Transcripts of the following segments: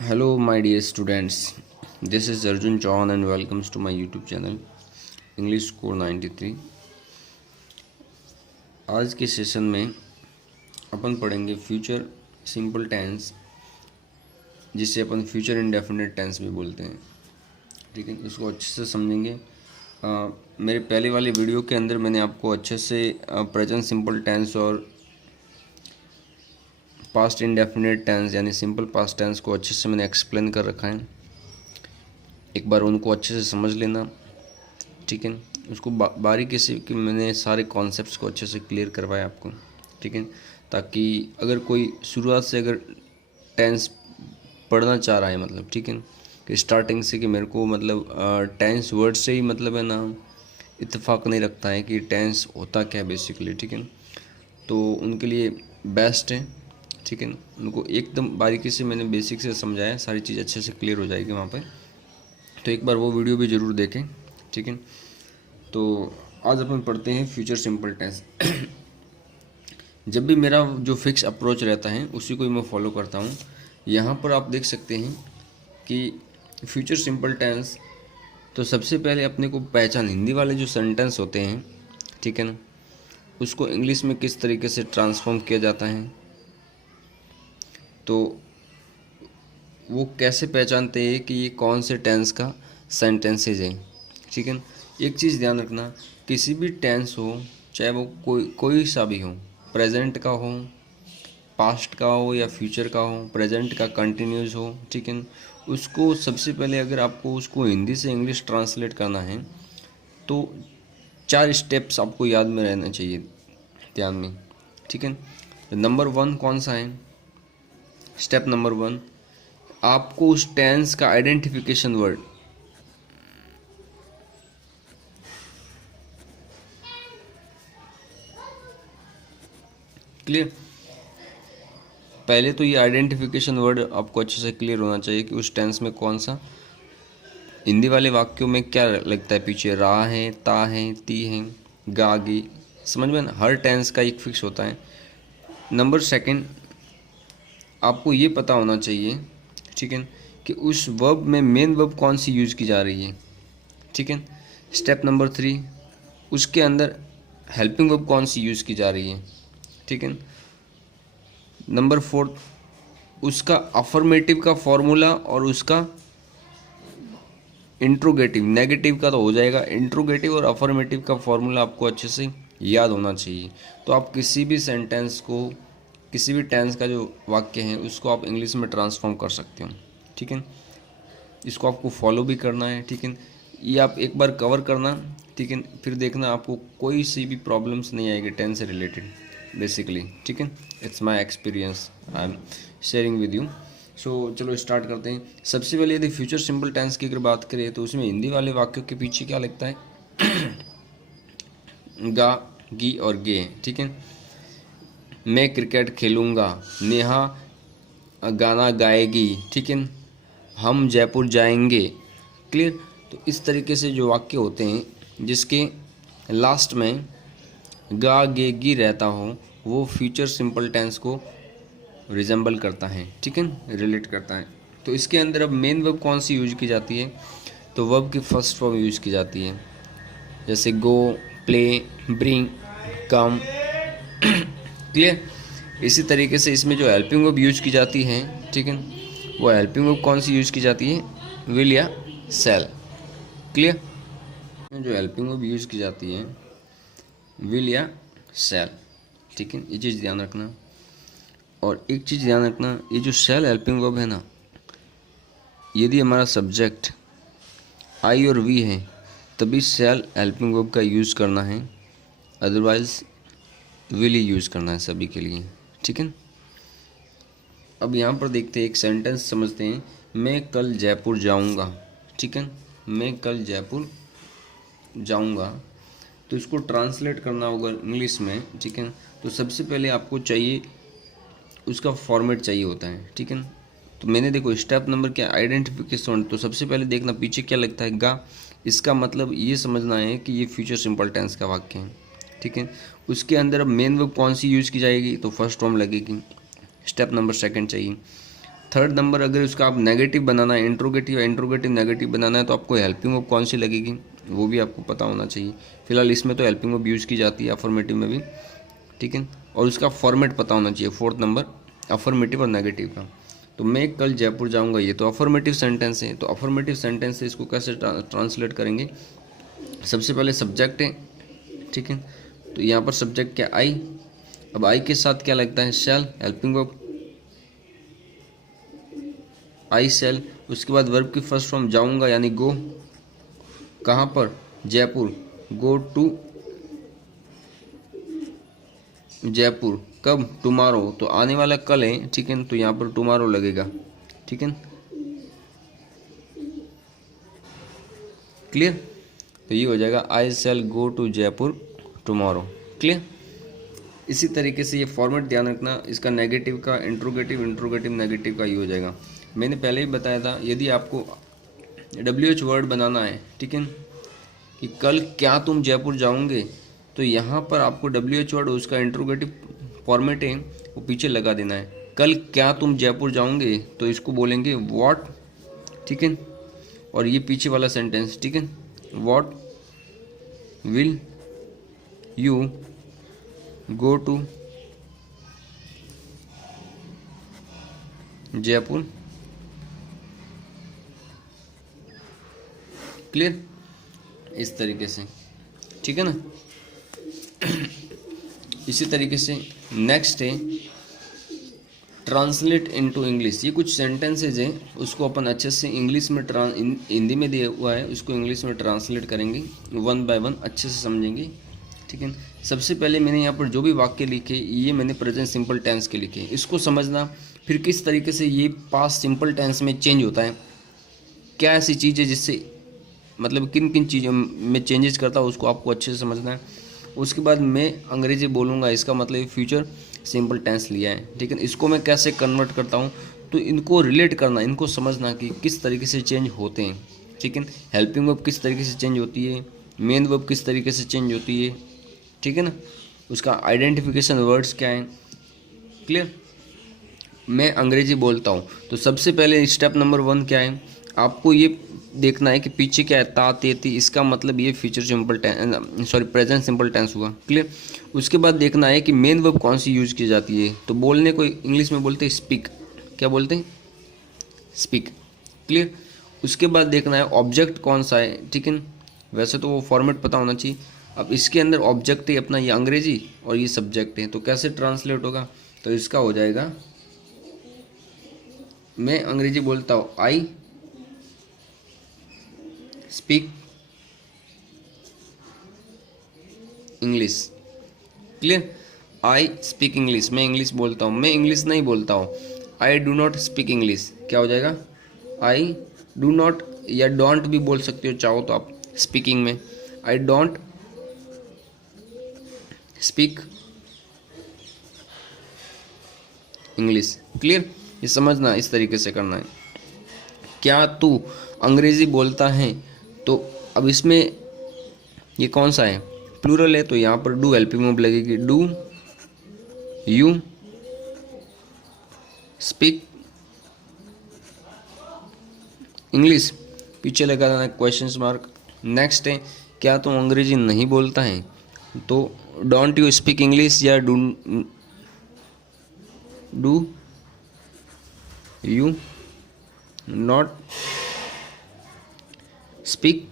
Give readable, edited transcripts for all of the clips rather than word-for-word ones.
Hello, my dear students. This is Arjun Chauhan and welcomes to my YouTube channel English Score 93. आज के session में अपन पढ़ेंगे future simple tense, जिसे अपन future indefinite tense भी बोलते हैं। ठीक है, इसको अच्छे से समझेंगे। मेरे पहले वाले वीडियो के अंदर मैंने आपको अच्छे से प्रेजेंट सिंपल टेंस और पास्ट इंडेफिनिट टेंस यानी सिंपल पास्ट टेंस को अच्छे से मैंने एक्सप्लेन कर रखा है। एक बार उनको अच्छे से समझ लेना। ठीक है, उसको बारीकी से कि मैंने सारे कॉन्सेप्ट्स को अच्छे से क्लियर करवाया आपको। ठीक है, ताकि अगर कोई शुरुआत से अगर टेंस पढ़ना चाह रहा है, मतलब ठीक है कि स्टार्टिंग से कि मेरे को मतलब टेंस वर्ड से ही मतलब है ना इत्तेफाक नहीं रखता है कि टेंस होता क्या है बेसिकली। ठीक है, तो उनके लिए बेस्ट है। ठीक है, उनको एकदम बारीकी से मैंने बेसिक से समझाया, सारी चीज़ अच्छे से क्लियर हो जाएगी वहाँ पर। तो एक बार वो वीडियो भी ज़रूर देखें। ठीक है, तो आज अपन पढ़ते हैं फ्यूचर सिंपल टेंस। जब भी मेरा जो फिक्स अप्रोच रहता है उसी को ही मैं फॉलो करता हूँ। यहाँ पर आप देख सकते हैं कि फ्यूचर सिंपल टेंस, तो सबसे पहले अपने को पहचान हिंदी वाले जो सेंटेंस होते हैं, ठीक है ना, उसको इंग्लिश में किस तरीके से ट्रांसफॉर्म किया जाता है, तो वो कैसे पहचानते हैं कि ये कौन से टेंस का सेंटेंसेज है। ठीक है, एक चीज़ ध्यान रखना, किसी भी टेंस हो, चाहे वो कोई सा भी हो, प्रेजेंट का हो, पास्ट का हो या फ्यूचर का हो, प्रेजेंट का कंटिन्यूस हो, ठीक है, उसको सबसे पहले अगर आपको उसको हिंदी से इंग्लिश ट्रांसलेट करना है तो 4 स्टेप्स आपको याद में रहना चाहिए, ध्यान में। ठीक है, नंबर 1 कौन सा है? स्टेप नंबर 1, आपको उस टेंस का आइडेंटिफिकेशन वर्ड, क्लियर, पहले तो ये आइडेंटिफिकेशन वर्ड आपको अच्छे से क्लियर होना चाहिए कि उस टेंस में कौन सा, हिंदी वाले वाक्यों में क्या लगता है पीछे, रा है, ता है, ती है, गा, गी, समझ में ना, हर टेंस का एक फिक्स होता है। नंबर 2, आपको ये पता होना चाहिए, ठीक है, कि उस वर्ब में मेन वर्ब कौन सी यूज़ की जा रही है। ठीक है, स्टेप नंबर 3, उसके अंदर हेल्पिंग वर्ब कौन सी यूज़ की जा रही है। ठीक है, नंबर 4, उसका अफर्मेटिव का फॉर्मूला और उसका इंट्रोगेटिव, नेगेटिव का तो हो जाएगा, इंट्रोगेटिव और अफर्मेटिव का फॉर्मूला आपको अच्छे से याद होना चाहिए। तो आप किसी भी सेंटेंस को, किसी भी टेंस का जो वाक्य है उसको आप इंग्लिश में ट्रांसफॉर्म कर सकते हो। ठीक है, इसको आपको फॉलो भी करना है। ठीक है, ये आप एक बार कवर करना, ठीक है, फिर देखना आपको कोई सी भी प्रॉब्लम्स नहीं आएगी टेंस से रिलेटेड बेसिकली। ठीक है, it's my experience I am sharing with you. So चलो स्टार्ट करते हैं। सबसे पहले यदि फ्यूचर सिंपल टेंस की अगर बात करें तो उसमें हिंदी वाले वाक्यों के पीछे क्या लगता है, गा, गी और गे। ठीक है, मैं क्रिकेट खेलूँगा, नेहा गाना गाएगी, ठीक है, हम जयपुर जाएंगे, क्लियर। तो इस तरीके से जो वाक्य होते हैं जिसके लास्ट में गा, गे, गी रहता हो, वो फ्यूचर सिंपल टेंस को रिजेंबल करता है, ठीक है, रिलेट करता है। तो इसके अंदर अब मेन वर्ब कौन सी यूज की जाती है, तो वर्ब की फर्स्ट फॉर्म यूज की जाती है, जैसे गो, प्ले, ब्रिंग, कम, क्लियर। इसी तरीके से इसमें जो हेल्पिंग वर्ब यूज की जाती है, ठीक है, वो हेल्पिंग वर्ब कौन सी यूज की जाती है, विल या सेल, क्लियर। जो हेल्पिंग वर्ब यूज की जाती है विल या सेल, ठीक है, ये चीज़ ध्यान रखना। और एक चीज़ ध्यान रखना, ये जो सेल हेल्पिंग वर्ब है ना, यदि हमारा सब्जेक्ट आई और वी है तभी सेल हेल्पिंग वर्ब का यूज़ करना है, अदरवाइज विल ही यूज़ करना है सभी के लिए। ठीक है, अब यहाँ पर देखते हैं, एक सेंटेंस समझते हैं, मैं कल जयपुर जाऊँगा। ठीक है, मैं कल जयपुर जाऊँगा, तो इसको ट्रांसलेट करना होगा इंग्लिश में। ठीक है, तो सबसे पहले आपको चाहिए, उसका फॉर्मेट चाहिए होता है। ठीक है, तो मैंने देखो स्टेप नंबर क्या, आइडेंटिफिकेशन। तो सबसे पहले देखना पीछे क्या लगता है, गा, इसका मतलब ये समझना है कि ये फ्यूचर सिंपल टेंस का वाक्य है। ठीक है, उसके अंदर अब मेन वर्ब कौन सी यूज़ की जाएगी, तो फर्स्ट फॉर्म लगेगी। स्टेप नंबर 2 चाहिए, थर्ड नंबर अगर उसका आप नेगेटिव बनाना है, इंट्रोगेटिव या इंट्रोगेटिव नेगेटिव बनाना है, तो आपको हेल्पिंग वर्ब कौन सी लगेगी वो भी आपको पता होना चाहिए। फिलहाल इसमें तो हेल्पिंग वर्ब यूज़ की जाती है अफर्मेटिव में भी, ठीक है। और उसका फॉर्मेट पता होना चाहिए, फोर्थ नंबर अफर्मेटिव और नेगेटिव का। तो मैं कल जयपुर जाऊंगा, ये तो अफर्मेटिव सेंटेंस है। तो अफर्मेटिव सेंटेंस से इसको कैसे ट्रांसलेट करेंगे? सबसे पहले सब्जेक्ट है, ठीक है। तो यहाँ पर सब्जेक्ट क्या, आई। अब आई के साथ क्या लगता है, शैल, हेल्पिंग वर्ब आई शैल। उसके बाद वर्ब की फर्स्ट फॉर्म जाऊंगा यानी गो, कहाँ पर, जयपुर, गो टू जयपुर। कब, टुमारो, तो आने वाला कल है, ठीक है। तो यहाँ पर टुमारो लगेगा, ठीक है, क्लियर। तो ये हो जाएगा I shall go to Jaipur tomorrow, clear. इसी तरीके से ये फॉर्मेट ध्यान रखना, इसका नेगेटिव का इंट्रोगेटिव, इंट्रोगेटिव नेगेटिव का ये हो जाएगा। मैंने पहले ही बताया था, यदि आपको WH वर्ड बनाना है, ठीक है, कि कल क्या तुम जयपुर जाओगे, तो यहाँ पर आपको WH वर्ड उसका इंट्रोगेटिव फॉर्मेट है वो पीछे लगा देना है। कल क्या तुम जयपुर जाओगे, तो इसको बोलेंगे व्हाट, ठीक है। और ये पीछे वाला सेंटेंस, ठीक है, what will you go to Jaipur, clear, इस तरीके से, ठीक है ना। इसी तरीके से नेक्स्ट है ट्रांसलेट इनटू इंग्लिश। ये कुछ सेंटेंसेज हैं, उसको अपन अच्छे से इंग्लिश में हिंदी में दिया हुआ है, उसको इंग्लिश में ट्रांसलेट करेंगे, वन बाय वन अच्छे से समझेंगे, ठीक है। सबसे पहले मैंने यहाँ पर जो भी वाक्य लिखे ये मैंने प्रेजेंट सिंपल टेंस के लिखे, इसको समझना। फिर किस तरीके से ये पास्ट सिंपल टेंस में चेंज होता है, क्या ऐसी चीज़ है जिससे मतलब किन किन चीज़ों में चेंजेस करता है, उसको आपको अच्छे से समझना है। उसके बाद मैं अंग्रेजी बोलूँगा, इसका मतलब फ्यूचर सिंपल टेंस लिया है, ठीक है। इसको मैं कैसे कन्वर्ट करता हूँ, तो इनको रिलेट करना, इनको समझना कि किस तरीके से चेंज होते हैं, ठीक है। हेल्पिंग वर्ब किस तरीके से चेंज होती है, मेन वर्ब किस तरीके से चेंज होती है, ठीक है ना। उसका आइडेंटिफिकेशन वर्ड्स क्या है, क्लियर। मैं अंग्रेजी बोलता हूँ, तो सबसे पहले स्टेप नंबर 1 क्या है, आपको ये देखना है कि पीछे क्या है, ता ते ती, इसका मतलब ये future simple tense, sorry present simple tense हुआ, क्लियर। उसके बाद देखना है कि मेन वर्ब कौन सी यूज़ की जाती है, तो बोलने को इंग्लिश में बोलते हैं स्पीक, क्या बोलते हैं, स्पीक, क्लियर। उसके बाद देखना है ऑब्जेक्ट कौन सा है, ठीक है। वैसे तो वो फॉर्मेट पता होना चाहिए। अब इसके अंदर ऑब्जेक्ट है अपना ये अंग्रेजी और ये सब्जेक्ट है, तो कैसे ट्रांसलेट होगा, तो इसका हो जाएगा, मैं अंग्रेजी बोलता हूँ, I speak English, clear. I speak English, मैं इंग्लिश बोलता हूँ, मैं इंग्लिश नहीं बोलता हूँ, I do not speak English, क्या हो जाएगा, आई डू नॉट, या डोंट भी बोल सकते हो चाहो तो आप स्पीकिंग में, I don't speak English, clear. ये समझना, इस तरीके से करना है। क्या तू अंग्रेजी बोलता है, तो अब इसमें ये कौन सा है, प्लूरल है, तो यहाँ पर डू हेल्पिंग वर्ब लगेगी, डू यू स्पीक इंग्लिश, पीछे लगा देना क्वेश्चन मार्क। नेक्स्ट है, क्या तू अंग्रेजी नहीं बोलता है, तो डोंट यू स्पीक इंग्लिश या do you not speak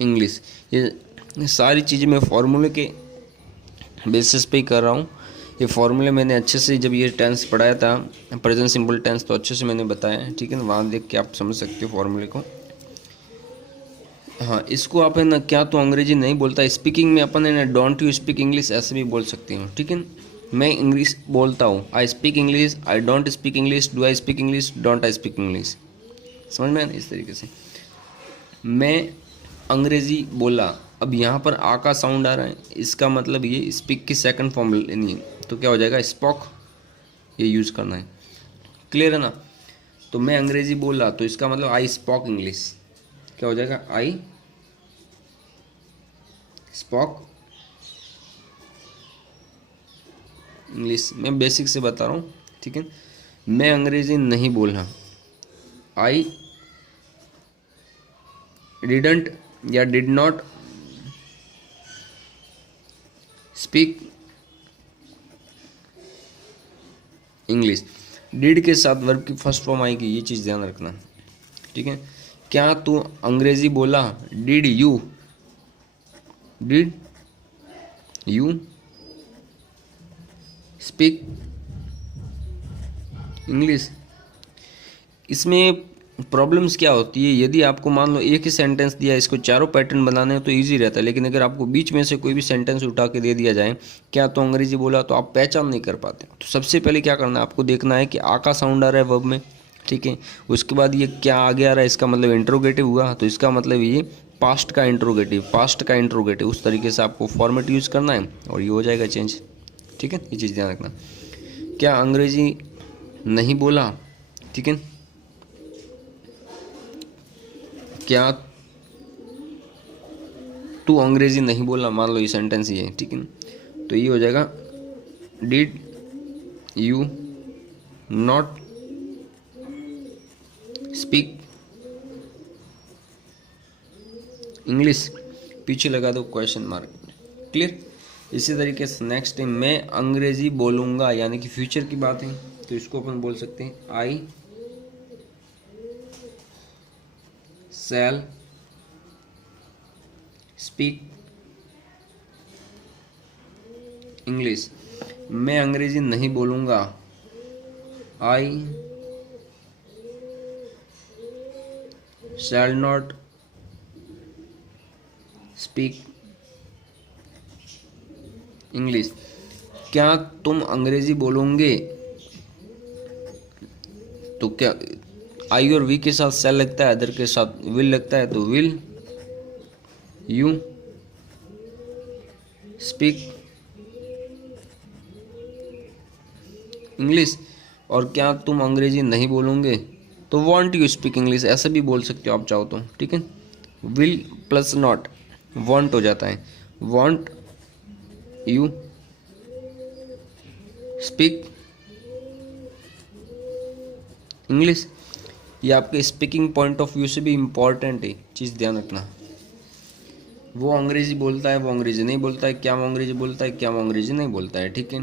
English. ये सारी चीज़ें मैं फॉर्मूले के बेसिस पे ही कर रहा हूँ। ये फॉर्मूले मैंने अच्छे से, जब ये टेंस पढ़ाया था प्रेजेंट सिंपल टेंस, तो अच्छे से मैंने बताया है, ठीक है ना। वहाँ देख के आप समझ सकते हो फॉर्मूले को। हाँ, इसको आप है ना, क्या तो अंग्रेजी नहीं बोलता, स्पीकिंग में अपन है ना डोंट यू स्पीक इंग्लिश ऐसे भी बोल सकते हो, ठीक है। मैं इंग्लिश बोलता हूँ, I speak English, I don't speak English, do I speak English, don't I speak English, समझ में आया ना, इस तरीके से। मैं अंग्रेजी बोला, अब यहाँ पर आ का साउंड आ रहा है, इसका मतलब ये स्पीक की सेकंड फॉर्म लेनी है, तो क्या हो जाएगा, स्पोक, ये यूज़ करना है, क्लियर है ना। तो मैं अंग्रेजी बोला, तो इसका मतलब आई स्पोक इंग्लिश, क्या हो जाएगा, आई स्पोक इंग्लिश। मैं बेसिक से बता रहा हूँ, ठीक है। मैं अंग्रेजी नहीं बोला, आई डिडंट या did not speak English. Did के साथ वर्ब की फर्स्ट फॉर्म आएगी, ये चीज़ ध्यान रखना, ठीक है। क्या तू अंग्रेजी बोला, डिड यू स्पीक इंग्लिश। इसमें प्रॉब्लम्स क्या होती है, यदि आपको मान लो एक ही सेंटेंस दिया, इसको चारों पैटर्न बनाने हैं तो इजी रहता है, लेकिन अगर आपको बीच में से कोई भी सेंटेंस उठा के दे दिया जाए, क्या तो अंग्रेजी बोला, तो आप पहचान नहीं कर पाते। तो सबसे पहले क्या करना है, आपको देखना है कि आ का साउंड आ रहा है वर्ब में, ठीक है। उसके बाद ये क्या आगे आ रहा है, इसका मतलब इंट्रोगेटिव हुआ, तो इसका मतलब ये पास्ट का इंट्रोगेटिव, उस तरीके से आपको फॉर्मेट यूज़ करना है और ये हो जाएगा चेंज, ठीक है। ये चीज़ ध्यान रखना। क्या अंग्रेजी नहीं बोला, ठीक है। क्या तू अंग्रेजी नहीं बोला, मान लो ये सेंटेंस ये है, ठीक है। तो ये हो जाएगा did you not speak English, पीछे लगा दो क्वेश्चन मार्क, क्लियर। इसी तरीके से नेक्स्ट टाइम मैं अंग्रेजी बोलूँगा, यानी कि फ्यूचर की बात है, तो इसको अपन बोल सकते हैं आई शैल स्पीक इंग्लिश। मैं अंग्रेजी नहीं बोलूँगा, आई शैल नॉट स्पीक इंग्लिश। क्या तुम अंग्रेजी बोलोगे, तो क्या आई और वी के साथ शैल लगता है, अदर के साथ विल लगता है, तो विल यू स्पीक इंग्लिश। और क्या तुम अंग्रेजी नहीं बोलोगे, तो वांट यू स्पीक इंग्लिश, ऐसा भी बोल सकते हो आप चाहो तो, ठीक है। विल प्लस नॉट वांट हो जाता है, वांट यू स्पीक इंग्लिश। ये आपके स्पीकिंग पॉइंट ऑफ व्यू से भी इम्पॉर्टेंट है, चीज़ ध्यान रखना। वो अंग्रेजी बोलता है, वो अंग्रेजी नहीं बोलता है, क्या वो अंग्रेजी बोलता है, क्या वो अंग्रेजी नहीं बोलता है, ठीक है।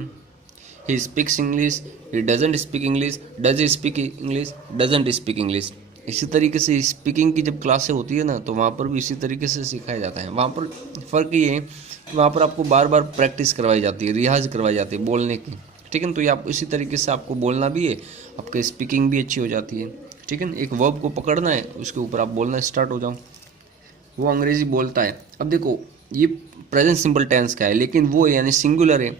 He speaks English, he doesn't speak English, does he speak English, doesn't speak English. इसी तरीके से स्पीकिंग की जब क्लासें होती है ना, तो वहाँ पर भी इसी तरीके से सिखाया जाता है। वहाँ पर फ़र्क ये है, वहाँ पर आपको बार बार प्रैक्टिस करवाई जाती है, रियाज करवाई जाती है बोलने की, ठीक है। तो ये आप इसी तरीके से आपको बोलना भी है, आपका स्पीकिंग भी अच्छी हो जाती है, ठीक है। एक वर्ब को पकड़ना है, उसके ऊपर आप बोलना स्टार्ट हो जाओ। वो अंग्रेजी बोलता है, अब देखो ये प्रेजेंट सिंपल टेंस का है, लेकिन वो यानी सिंगुलर है,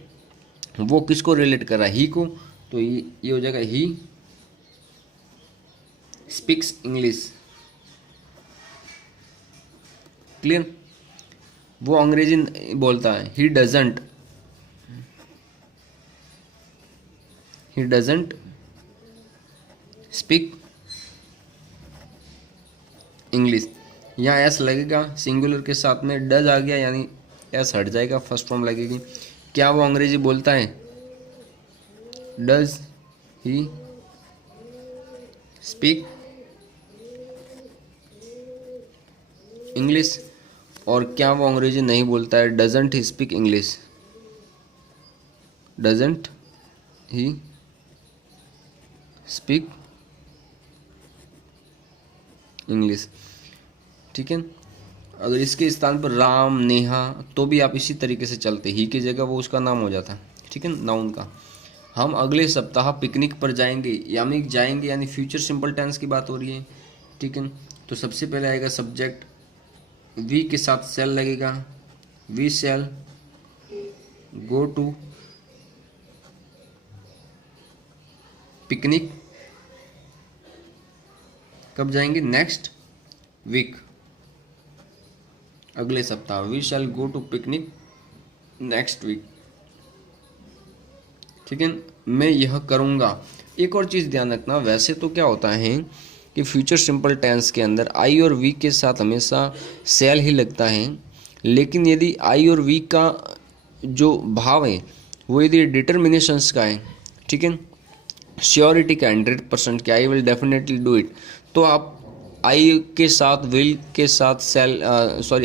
वो किसको रिलेट कर रहा है, ही को, तो ये हो जाएगा ही स्पीक्स इंग्लिश, क्लियर। वो अंग्रेजी बोलता है, ही डजंट स्पीक इंग्लिश। यहाँ एस लगेगा, सिंगुलर के साथ में डज आ गया, यानी एस हट जाएगा, फर्स्ट फॉर्म लगेगी। क्या वो अंग्रेजी बोलता है, डज ही स्पीक इंग्लिश। और क्या वो अंग्रेजी नहीं बोलता है, doesn't he speak English, doesn't he speak English, ठीक है। अगर इसके स्थान पर राम, नेहा, तो भी आप इसी तरीके से चलते, ही की जगह वो उसका नाम हो जाता, ठीक है, नाउन का। हम अगले सप्ताह पिकनिक पर जाएंगे, यानी फ्यूचर सिंपल टेंस की बात हो रही है, ठीक है। तो सबसे पहले आएगा सब्जेक्ट, वी के साथ शैल लगेगा, we shall go to picnic. कब जाएंगे, नेक्स्ट वीक, अगले सप्ताह। We shall go to picnic next week, ठीक है। मैं यह करूँगा। एक और चीज़ ध्यान रखना, वैसे तो क्या होता है कि फ्यूचर सिंपल टेंस के अंदर आई और वी के साथ हमेशा शैल ही लगता है, लेकिन यदि आई और वी का जो भाव है वो यदि डिटर्मिनेशंस का है, ठीक है, श्योरिटी का 100% कि आई विल डेफिनेटली डू इट, तो आप आई के साथ विल के साथ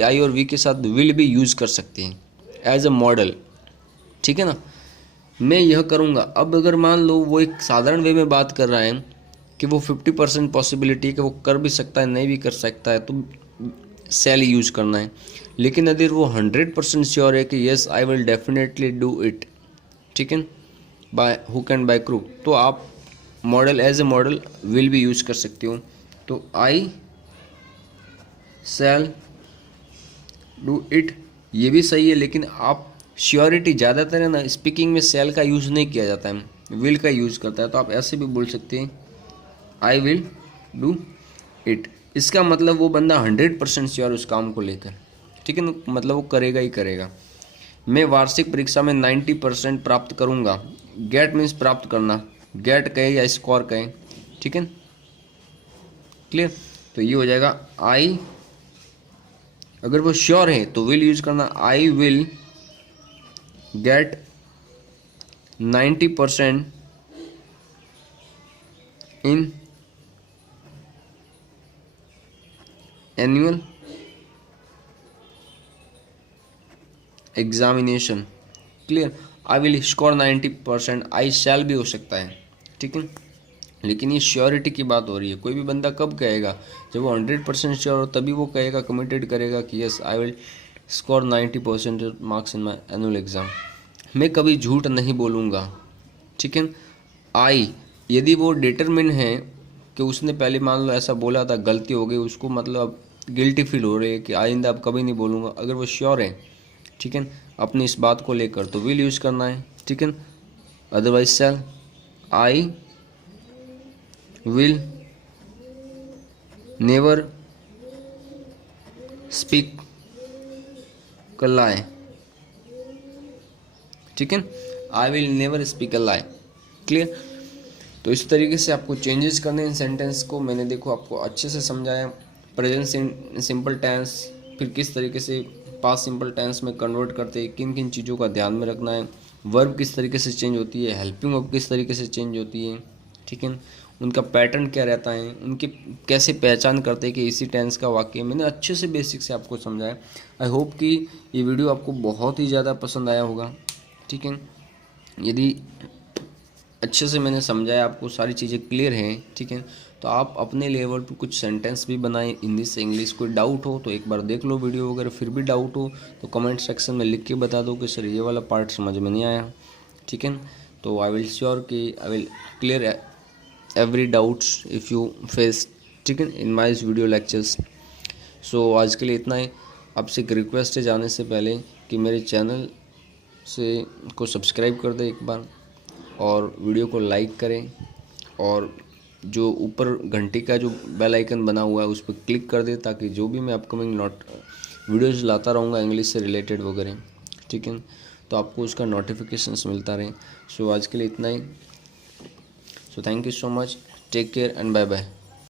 आई और वी के साथ विल भी यूज़ कर सकते हैं एज अ मॉडल, ठीक है ना। मैं यह करूँगा। अब अगर मान लो वो एक साधारण वे में बात कर रहा है कि वो 50% पॉसिबिलिटी कि वो कर भी सकता है, नहीं भी कर सकता है, तो सेल यूज करना है। लेकिन अगर वो 100% श्योर है कि yes I will definitely do it, ठीक है, by hook and by crook, तो आप model as a model will भी यूज कर सकते हो। तो आई सेल डू इट, ये भी सही है, लेकिन आप श्योरिटी ज़्यादातर है ना स्पीकिंग में सेल का यूज़ नहीं किया जाता है, विल का यूज़ करता है। तो आप ऐसे भी बोल सकते हैं आई विल डू इट। इसका मतलब वो बंदा 100% श्योर उस काम को लेकर, ठीक है ना, मतलब वो करेगा ही करेगा। मैं वार्षिक परीक्षा में 90% प्राप्त करूंगा। गेट मीन्स प्राप्त करना, गेट कहे या स्कोर कहे, ठीक है, क्लियर। तो ये हो जाएगा आई, अगर वो श्योर है तो विल यूज करना, I will get 90% in annual examination, clear. I will score 90%, आई शैल भी हो सकता है, ठीक है, लेकिन ये श्योरिटी की बात हो रही है। कोई भी बंदा कब कहेगा, जब वो 100% श्योर हो तभी वो कहेगा, कमिटेड करेगा कि yes I will score 90% marks in my annual exam. मैं कभी झूठ नहीं बोलूँगा, ठीक है। आई, यदि वो डिटरमिन है कि उसने पहले मान लो ऐसा बोला था, गलती हो गई, उसको मतलब गिल्टी फील हो रही है कि आइंदा अब कभी नहीं बोलूँगा, अगर वो श्योर है, ठीक है, अपनी इस बात को लेकर, तो विल यूज़ करना है, ठीक है। Otherwise sell I will never speak a lie, ठीक है, I will never speak a lie, clear. तो इस तरीके से आपको चेंजेस करने हैं सेंटेंस को। मैंने देखो आपको अच्छे से समझाया, प्रेजेंट सिंपल टेंस, फिर किस तरीके से पास्ट सिंपल टेंस में कन्वर्ट करते हैं, किन किन चीज़ों का ध्यान में रखना है, वर्ब किस तरीके से चेंज होती है, हेल्पिंग वर्ब किस तरीके से चेंज होती है, ठीक है, उनका पैटर्न क्या रहता है, उनकी कैसे पहचान करते हैं कि इसी टेंस का वाक्य। मैंने अच्छे से बेसिक से आपको समझाया। आई होप कि ये वीडियो आपको बहुत ही ज़्यादा पसंद आया होगा, ठीक है। यदि अच्छे से मैंने समझाया, आपको सारी चीज़ें क्लियर हैं, ठीक है, तो आप अपने लेवल पर कुछ सेंटेंस भी बनाएं हिंदी से इंग्लिश। कोई डाउट हो तो एक बार देख लो वीडियो वगैरह, फिर भी डाउट हो तो कमेंट सेक्शन में लिख के बता दो कि सर ये वाला पार्ट समझ में नहीं आया, ठीक है। तो आई विल श्योर कि I will clear every doubts if you face, ठीक है, इन माई वीडियो लेक्चर्स। सो आज के लिए इतना ही। आपसे एक रिक्वेस्ट है जाने से पहले कि मेरे चैनल से को सब्सक्राइब कर दे एक बार, और वीडियो को लाइक करें, और जो ऊपर घंटी का जो बेल आइकन बना हुआ है उस पर क्लिक कर दे, ताकि जो भी मैं अपकमिंग वीडियोज़ लाता रहूँगा इंग्लिश से रिलेटेड वगैरह, ठीक है, तो आपको उसका नोटिफिकेशंस मिलता रहे। सो आज के लिए इतना ही। So thank you so much, take care and bye bye.